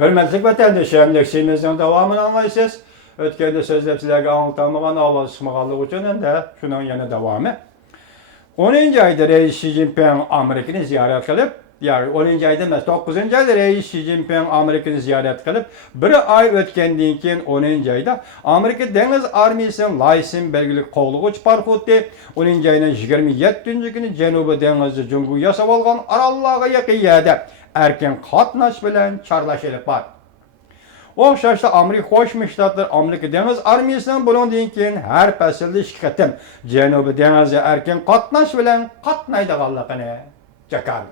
Hörmətli vətəndaşlarım, leksimizin davamını anlayırsınız. Ötkəndə sözləb sizlərə anlatılmağın avazışmağanlıq üçün də şunun yana davamı. 10-cu ayda Reis Xi Jinping Amerikanı ziyaret qilib, yani 10-cu ayda emas, 9-cu ayda Reis Xi Jinping Amerikanı ziyaret qilib, bir ay ötkendan keyin 10-cu ayda Amerika Deniz Armiyasının layihəsinin belgili qovluğuç parxoddi. 10-cu ayının 27-ci günü Cenubi Denizli Cungu yasab alğan Arallağa yaqin yerdə erken qatnaş bilen çarlaşılıp var. Oxşaşda Amerika Qoşma Ştatları Amerika Deniz Armiyasının bundan keyin her fəsildə 2 qatim Cenubi Denizli erken qatnaş bilen qatnaydıqanlığını çakar.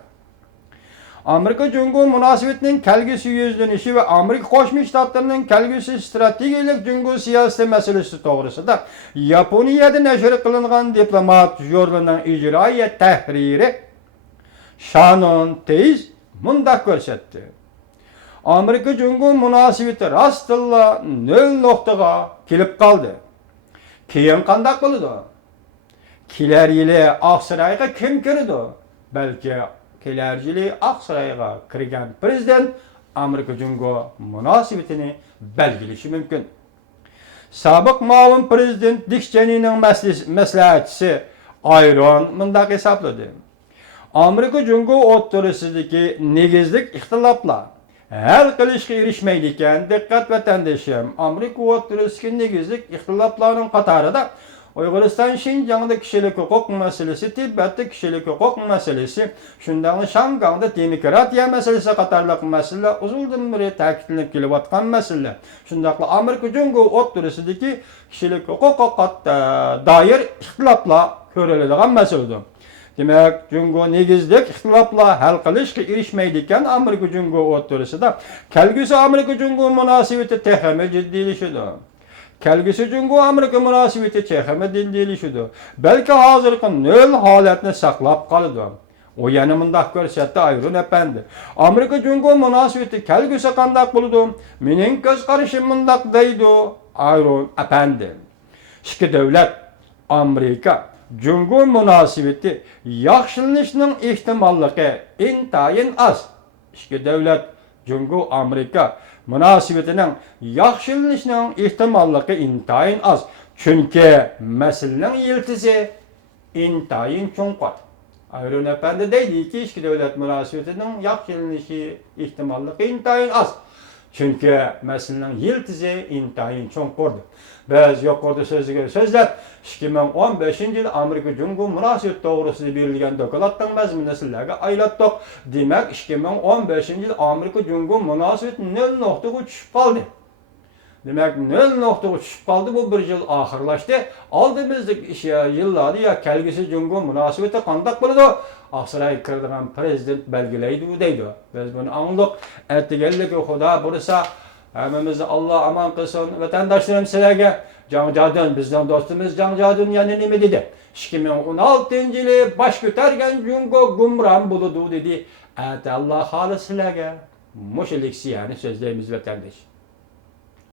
Amerika Cungu münasibetinin kelgisi yüzlenişi ve Amerika Qoşma Ştatlarının kelgisi stratejik Cungu siyasi meselesi doğrusunda Yaponiyada neşr kılıngan diplomat jurnalının icraiye təhriri Shannon Teiz mundaq görsetdi. Amerika Cungu münasibeti rastilla nöl noktaga kelip kaldı. Keyin qandaq boludu? Keler yili Aqsarayga kim kirdi? Belki keler yili Aqsarayga kirgan prezident Amerika Cungu münasibetini belgileşi mümkün. Sabık muavin prezident Dick Cheney'nin məsləhətçisi Ayron mundaq hesapladı. Amerika Cungu o'rtasidagi negizlik ixtiloflar hal qilishga erishmaydigan diqqat vatandoshim. Amerika o'rtasidagi negizlik ixtiloflarning qatorida Uyg'uriston Şinjan'da kişilik hukuk meselesi, Tibet'te kişilik hukuk meselesi, shundan Şang'da demokratiya meselesi qatorliq mesele uzundan beri ta'kidlanib kelayotgan mesele. Shundaqla Amerika Cungu o'rtasidagi kişilik hukukqa dair ixtiloflar ko'riladigan meseledir. Demek Cungu negizlik ixtiloflar hal qilishga erishmaydigan Amerika Cungu o'rtasida kelgusi Amerika Cungu munosabati texmi jiddiylashidir. Kelgusi Cungu Amerika munosabati texmi jiddiylashidir. Belki hozirgi nol holatni saqlab qoladi. O yana mundaq ko'rsatdi Ayron efendi. Amerika Cungu munosabati kelgusi qandaq bo'ladi? Mening ko'z qarashim mundaq deydi Ayron efendi. İki davlat Amerika Cungu münasibeti yaxşılanışının ihtimallığı intayin az. İki devlet Cungu Amerika münasibetinin yaxşılanışının ihtimallığı intayin az. Çünkü meselenin yıltısı intayin çoğunqat. Ayron efendi deydi ki iki devlet münasibetinin yaxşılanışı ihtimallığı intayin az. Çünkü meselenin yıltısı intayin çoğunqat. Biz yukarıda sözler 2015 yıl Amerika Cungu münasibet doğrusunda verilgen dokladın məzmununu sizlərə aylatdıq. Demek 2015 yıl Amerika Cungu münasibet 0.3 düşüp kaldı. Demek 0.3 düşüp kaldı, bu bir yıl ahırlaştı. Aldı bizlik yılları ya kelgisi Cungu münasibeti qandaq buludu. Aqsaray kırdıgan prezident belgileydi deydi. Biz bunu anladık. Ettigellik Xuda bursa hemimizi Allah aman kılsın. Vatandaşlarım sizlerge Can Cadun, bizden dostumuz Can Cadun yani ne dedi? 2016 yılı baş götergen Cungu gumran buludu dedi. Evet Allah halı sizlerge. Muşelik yani sözlerimiz vatandaş.